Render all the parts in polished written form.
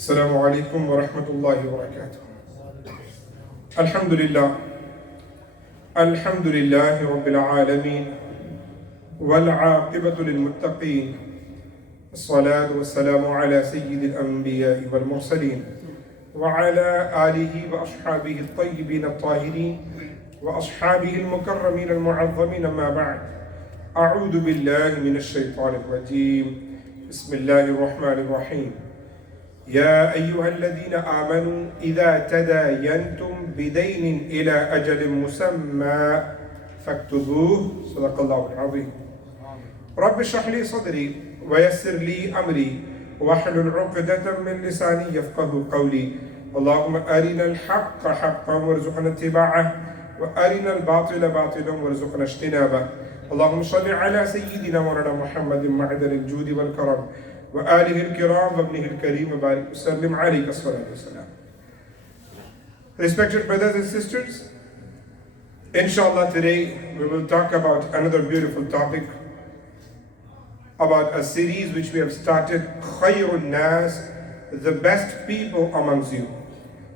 السلام عليكم ورحمة الله وبركاته. الحمد لله رب العالمين والعاقبة للمتقين. الصلاة والسلام على سيد الأنبياء والمرسلين وعلى آله وأصحابه الطيبين الطاهرين وأصحابه المكرمين المعظمين. ما بعد، أعوذ بالله من الشيطان الرجيم. بسم الله الرحمن الرحيم. يا أيها الذين آمنوا إذا تداينتم بدين إلى أجل مسمى فاكتبوه. صدق الله العظيم. رب اشرح لي صدري ويسر لي أمري واحلل عقدة من لساني يفقه قولي. اللهم أرنا الحق حقا وارزقنا اتباعه وأرنا الباطل باطلا وارزقنا اجتنابه. اللهم صل على سيدنا مولانا محمد معدن الجود والكرم وآله الكرام وابنه الكريم وبارك وسلم عليك الصلاة والسلام. Respected brothers and sisters, inshallah today we will talk about another beautiful topic, about a series which we have started, Khayrun Nas, the best people amongst you.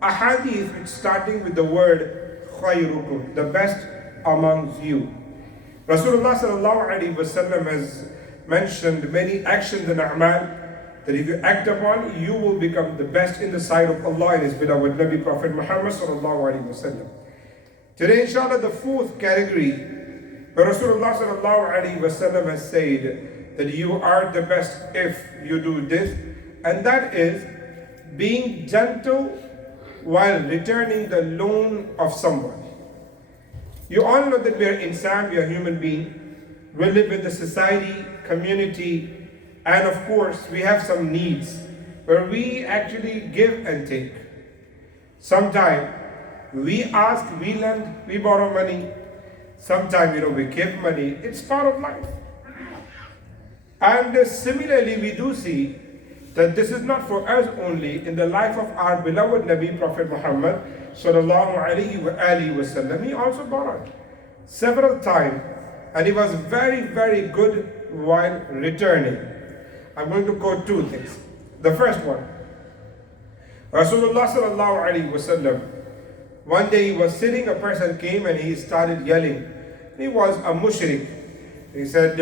A hadith which starting with the word Khayrukum, the best amongst you. Rasulullah sallallahu alaihi wasallam has mentioned many actions and a'mal that if you act upon, you will become the best in the sight of Allah and His beloved Nabi Prophet Muhammad sallallahu alaihi wasallam. Today, inshallah, the fourth category, where Rasulullah sallallahu alaihi wasallam has said that you are the best if you do this, and that is being gentle while returning the loan of someone. You all know that we are insan, we are human beings. We live in the society, community, and of course we have some needs where we actually give and take. Sometimes we ask, we lend, we borrow money. Sometimes we give money. It's part of life. And similarly we do see that this is not for us only. In the life of our beloved Nabi Prophet Muhammad sallallahu alaihi wasallam, he also borrowed several times. And he was very, very good while returning. I'm going to quote two things. The first one, Rasulullah sallallahu alaihi wasallam, one day he was sitting, a person came and he started yelling. He was a mushrik. He said,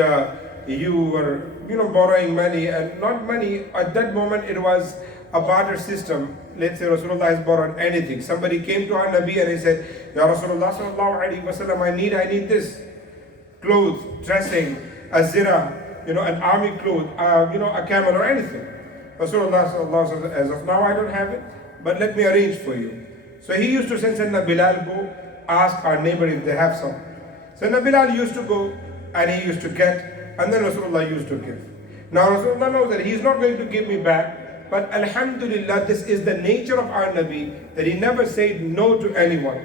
you were borrowing money, and not money, at that moment it was a barter system. Let's say Rasulullah has borrowed anything. Somebody came to our Nabi and he said, Ya Rasulullah sallallahu alaihi wasallam, I need this. Clothes, dressing, a zira, an army cloth, a camel or anything. Rasulullah sallallahu alaihi wasallam, as of now I don't have it, but let me arrange for you. So he used to send Sayyidina Bilal, go ask our neighbor if they have some. Sayyidina Bilal used to go and he used to get, and then Rasulullah used to give. Now Rasulullah knows that he's not going to give me back, but alhamdulillah, this is the nature of our Nabi, that he never said no to anyone.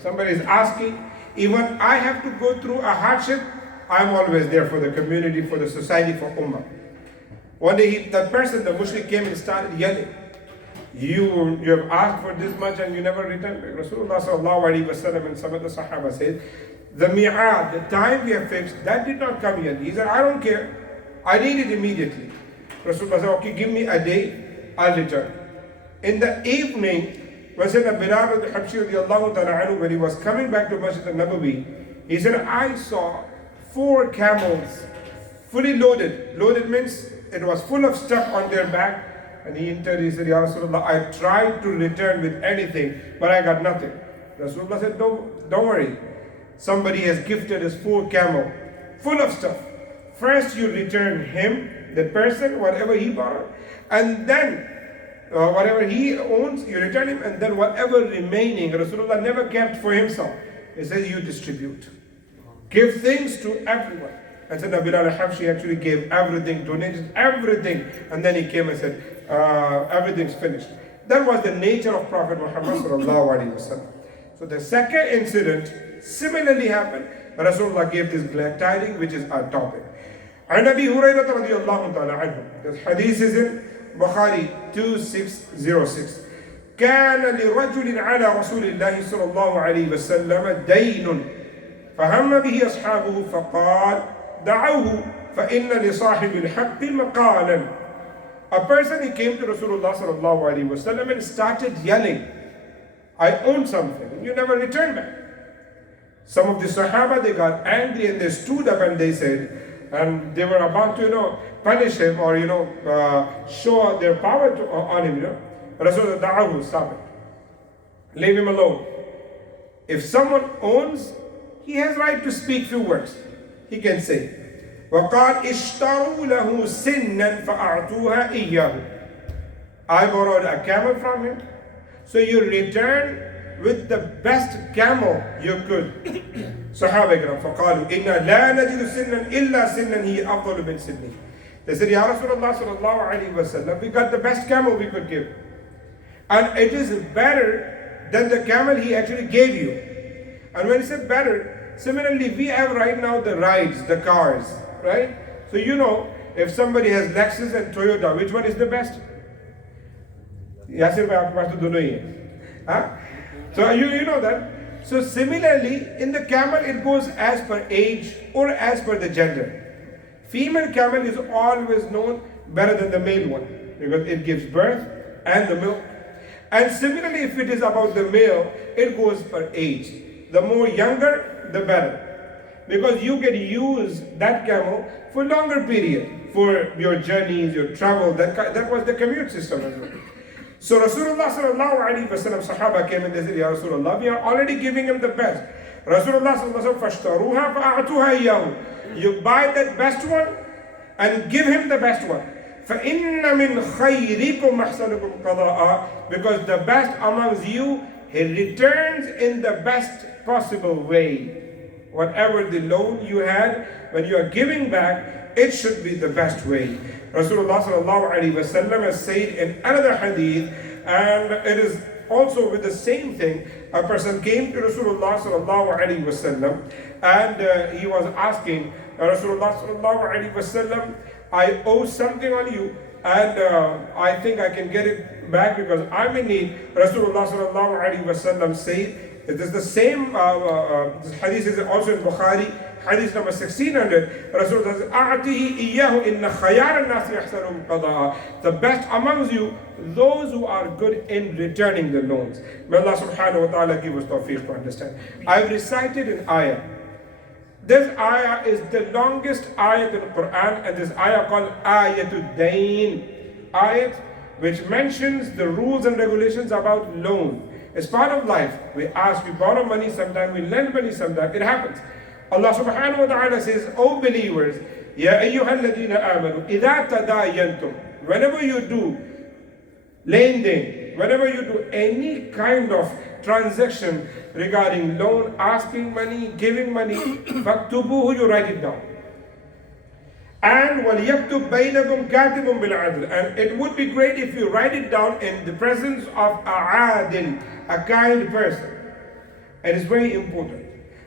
Somebody is asking, even I have to go through a hardship, I'm always there for the community, for the society, for Ummah. One day that person, the mushrik, came and started yelling, you have asked for this much and you never returned. Rasulullah sallallahu alaihi wasallam and some of the Sahaba said, the mi'ad, the time we have fixed, that did not come yet. He said, I don't care, I need it immediately. Rasulullah said, okay, give me a day, I'll return. In the evening, when Sayyidina Bilal al-Habshi radiyallahu ta'ala anhu, when he was coming back to Masjid al-Nabawi, he said, I saw 4 camels fully loaded. Loaded means it was full of stuff on their back. And he entered, he said, Ya Rasulullah, I tried to return with anything, but I got nothing. Rasulullah said, don't worry. Somebody has gifted us 4 camels full of stuff. First you return him, the person, whatever he borrowed, and then whatever he owns, you return him, and then whatever remaining, Rasulullah never kept for himself. He says, you distribute. Give things to everyone. And so Bilal al-Habshi actually gave everything, donated everything, and then he came and said, everything's finished. That was the nature of Prophet Muhammad sallallahu alaihi wasallam. So the second incident similarly happened. Rasulullah gave this glad tidings, which is our topic. عن أبي هريرة رضي الله تعالى عنه. The hadith is in Bukhari 2606. كان لرجل على رسول الله صلى الله عليه وسلم دين فهم به أصحابه فقال دعوه فإن لصاحب الحق مقالا A person, he came to Rasulullah sallallahu alaihi wasallam and started yelling, I own something, and you never return back. Some of the Sahaba, they got angry and they stood up and they said, and they were about to, punish him or, show their power on him, Rasulullah, da'ahu, stop it. Leave him alone. If someone owns, he has right to speak few words. He can say, وَقَالْ اشْتَرُوا لَهُ سِنًّا فَأَعْطُوهَا إِيَّهُ. I borrowed a camel from him, so you return with the best camel you could. Sahaba ikram فَقَالُوا إِنَّا لَا نَجِدُ سِنًّا إِلَّا سِنًّا هِيَ أَفْضَلُ مِنْ سِنِّهِ. They said, Ya Rasulullah sallallahu alayhi wa sallam, we got the best camel we could give. And it is better than the camel he actually gave you. And when he said better, similarly, we have right now the rides, the cars, right? So if somebody has Lexus and Toyota, which one is the best? Yasir bhai, aapke paas to dono hi hai. So you know that. So similarly, in the camel, it goes as per age or as per the gender. Female camel is always known better than the male one because it gives birth and the milk. And similarly, if it is about the male, it goes per age. The more younger, the better. Because you can use that camel for longer period, for your journeys, your travel. That was the commute system as well. So Rasulullah sallallahu alaihi wasallam, Sahaba came and they said, Ya Rasulullah, we are already giving him the best. Rasulullah sallallahu alaihi wasallam, فَاشْتَرُوهَا فَأَعْتُوهَا إِيَّهُ. You buy that best one and give him the best one. فَإِنَّ مِنْ خَيْرِكُمْ أَحْسَنُكُمْ قَضَاءً. Because the best amongst you, he returns in the best possible way. Whatever the loan you had, when you are giving back, it should be the best way. Rasulullah sallallahu alaihi wasallam has said in another hadith, and it is also with the same thing. A person came to Rasulullah sallallahu alaihi wasallam, and he was asking Rasulullah sallallahu alaihi wasallam, I owe something on you, and I think I can get it back because I'm in need. Rasulullah sallallahu alaihi wasallam said, it is the same, this hadith is also in Bukhari, hadith number 1600. Rasulullah says, أَعْتِهِ إِيَّهُ إِنَّ خَيَارَ النَّاسِ يَحْسَنُهُمْ قَضَاءً. The best amongst you, those who are good in returning the loans. May Allah subhanahu wa ta'ala give us tawfiq to understand. I've recited an ayah. This ayah is the longest ayah in the Quran, and this ayah called Ayatul Dain. Ayat which mentions the rules and regulations about loan. It's part of life. We borrow money sometimes, we lend money sometimes. It happens. Allah subhanahu wa ta'ala says, O believers, Ya ayyuhalladina amanu, idha tadayantum. Whenever you do lending, whenever you do any kind of transaction regarding loan, asking money, giving money, faktubuhu, you write it down. And وَلْيَكْتُبْ بَيْنَكُمْ كَاتِبٌ بِالْعَدْلِ. And it would be great if you write it down in the presence of a kind person. It is very important.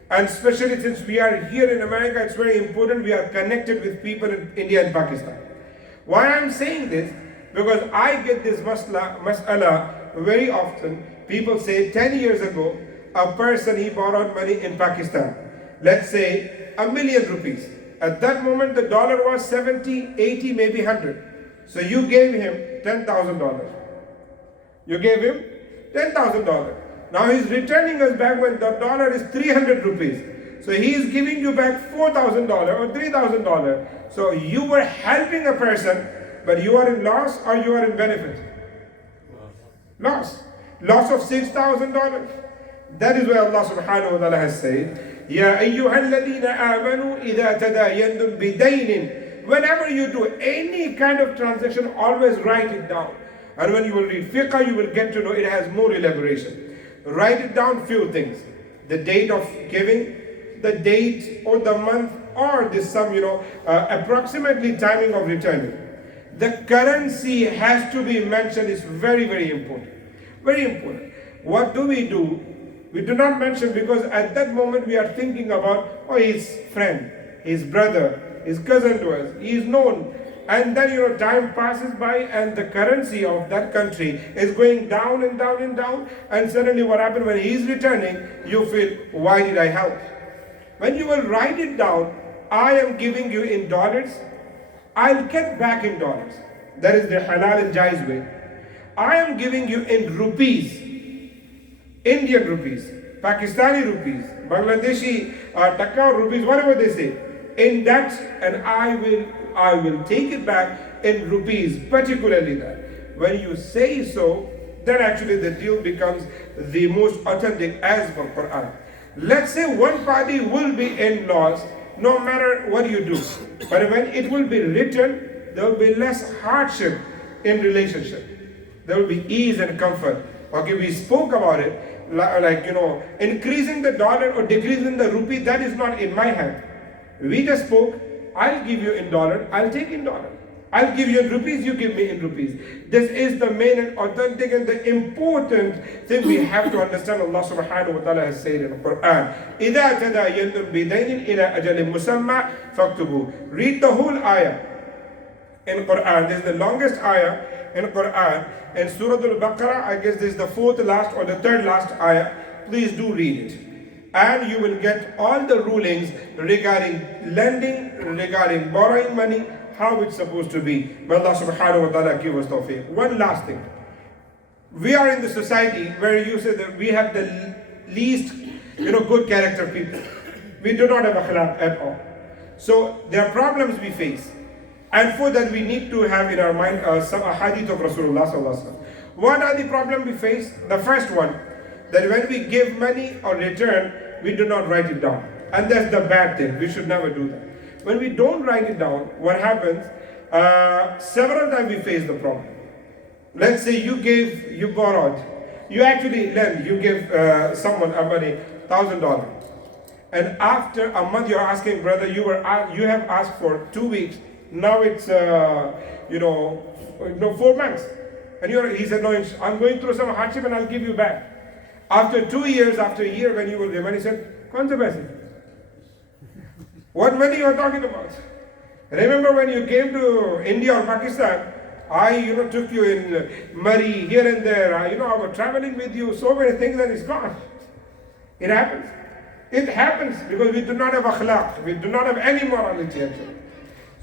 And especially since we are here in America, it's very important we are connected with people in India and Pakistan. Why I'm saying this? Because I get this mas'ala very often. People say 10 years ago, a person, he borrowed money in Pakistan. Let's say ₹1,000,000. At that moment, the dollar was 70, 80, maybe 100. So you gave him $10,000. You gave him $10,000. Now he's returning us back when the dollar is 300 rupees. So he is giving you back $4,000 or $3,000. So you were helping a person, but you are in loss or you are in benefit? Loss. Loss of $6,000. That is why Allah subhanahu wa ta'ala has said, Ya ayyuhalladina amanu idha tadayantum bidainin. Whenever you do any kind of transaction, always write it down. And when you will read fiqh, you will get to know it has more elaboration. Write it down few things. The date of giving, the date or the month or the sum, approximately timing of returning. The currency has to be mentioned. Is very, very important. Very important. What do? We do not mention because at that moment we are thinking about, his friend, his brother, his cousin to us, he is known. And then, time passes by and the currency of that country is going down and down and down. And suddenly what happened when he is returning, you feel, why did I help? When you will write it down, I am giving you in dollars, I'll get back in dollars. That is the halal and jaiz way. I am giving you in rupees, Indian rupees, Pakistani rupees, Bangladeshi taka rupees, whatever they say. In that, and I will take it back in rupees, particularly that. When you say so, then actually the deal becomes the most authentic as per Quran. Let's say one party will be in loss no matter what you do. But when it will be written, there will be less hardship in relationship. There will be ease and comfort. Okay, we spoke about it, like, increasing the dollar or decreasing the rupee, that is not in my hand. We just spoke, I'll give you in dollar, I'll take in dollar. I'll give you in rupees, you give me in rupees. This is the main and authentic and the important thing we have to understand. Allah subhanahu wa ta'ala has said in the Quran, إِذَا تَدَايَنْتُمْ بِدَيْنٍ إِلَىٰ أَجَلٍ مُسَمَّى فَاكْتُبُوا. Read the whole ayah in Quran. This is the longest ayah in Quran. In Surah Al-Baqarah, I guess this is the fourth last or the third last ayah. Please do read it. And you will get all the rulings regarding lending, regarding borrowing money, how it's supposed to be. May Allah subhanahu wa ta'ala give us tawfiq. One last thing. We are in the society where you say that we have the least, good character people. We do not have akhlaq at all. So there are problems we face. And for that we need to have in our mind some hadith of Rasulullah sallallahu alaihi wasallam. What are the problems we face? The first one, that when we give money or return, we do not write it down. And that's the bad thing. We should never do that. When we don't write it down, what happens? Several times we face the problem. Let's say you borrowed, you actually lend, you give someone a money, $1,000. And after a month you're asking, brother, you have asked for 2 weeks, now it's 4 months. And he said, no, I'm going through some hardship and I'll give you back. After 2 years, after a year, when you will give money, he said, "Kaun se paise? What money you are talking about? Remember when you came to India or Pakistan, I took you in Murray, here and there, I was traveling with you, so many things, and it's gone." It happens. It happens because we do not have akhlaq, we do not have any morality actually.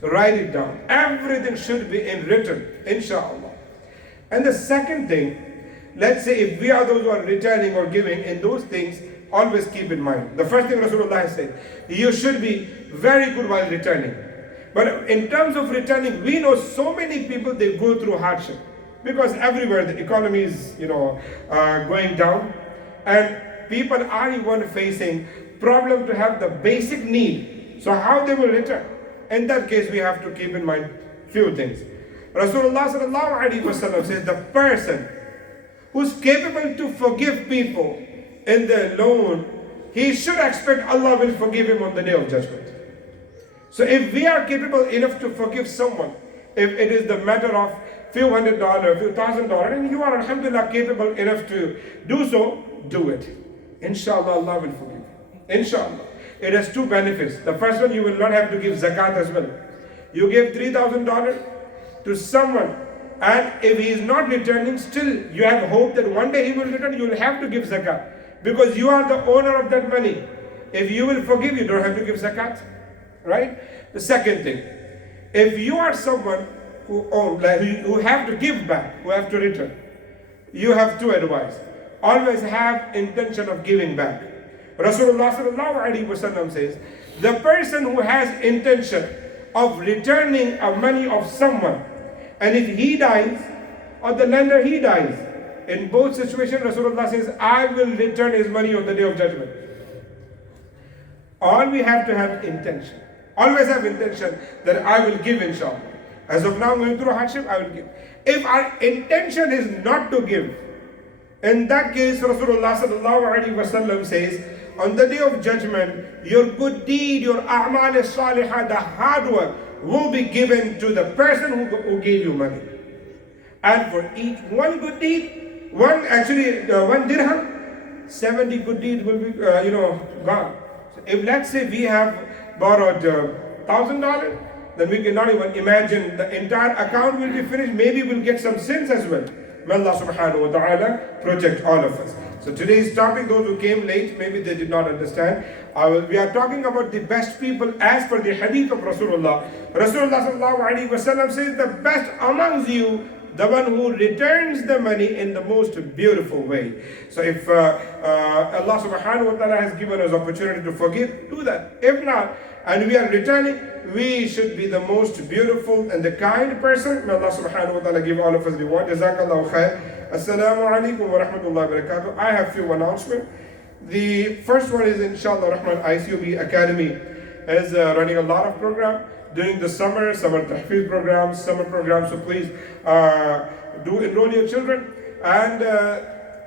So write it down. Everything should be in written, inshallah. And the second thing, let's say if we are those who are returning or giving, in those things, always keep in mind. The first thing Rasulullah has said, you should be very good while returning. But in terms of returning, we know so many people, they go through hardship. Because everywhere the economy is, going down. And people are even facing problem to have the basic need. So how they will return? In that case, we have to keep in mind few things. Rasulullah sallallahu alaihi wasallam says the person who's capable to forgive people in their loan, he should expect Allah will forgive him on the day of judgment. So if we are capable enough to forgive someone, if it is the matter of few $100, few $1,000, and you are alhamdulillah capable enough to do so, do it. Inshallah, Allah will forgive you. Inshallah. It has two benefits. The first one, you will not have to give zakat as well. You give $3,000 to someone, and if he is not returning, still you have hope that one day he will return. You will have to give zakat because you are the owner of that money. If you will forgive, you don't have to give zakat, right? The second thing, if you are someone who have to give back, who have to return, you have two advice. Always have intention of giving back. Rasulullah sallallahu alaihi wasallam says, the person who has intention of returning a money of someone, and if he dies, or the lender he dies, in both situations Rasulullah says, I will return his money on the day of judgment. All we have to have intention. Always have intention that I will give, inshallah. As of now, I'm going through hardship, I will give. If our intention is not to give, in that case, Rasulullah sallallahu alaihi wasallam says, on the day of judgment, your good deed, your a'mal salihah, the hard work, will be given to the person who gave you money. And for each one good deed, one dirham, 70 good deeds will be, gone. So if let's say we have borrowed $1,000, then we cannot even imagine the entire account will be finished. Maybe we'll get some sins as well. May Allah subhanahu wa ta'ala protect all of us. So today's topic, those who came late, maybe they did not understand. We are talking about the best people as per the hadith of Rasulullah. Rasulullah sallallahu alaihi wasallam says, the best amongst you, the one who returns the money in the most beautiful way. So if Allah subhanahu wa ta'ala has given us opportunity to forgive, do that. If not, and we are returning, we should be the most beautiful and the kind person. May Allah subhanahu wa ta'ala give all of us reward. Jazakallahu khair. Assalamu alaikum wa rahmatullahi wa barakatuh. I have few announcements. The first one is, inshallah rahman, ICOB Academy is running a lot of program during the summer tahfiz programs, summer programs. So please do enroll your children. And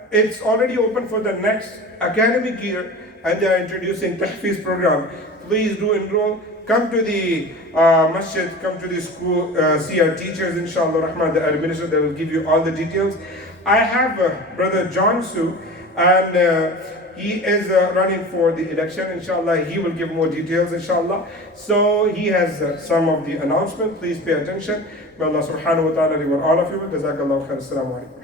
it's already open for the next academic year, and they are introducing tahfiz program. Please do enroll. Come to the masjid, come to the school, see our teachers, inshallah rahman, the administrator, they will give you all the details. I have brother John Su, and he is running for the election, inshallah. He will give more details, inshallah. So he has some of the announcement. Please pay attention. May Allah subhanahu wa ta'ala reward all of you. Jazakallahu khair. Assalamu alaikum.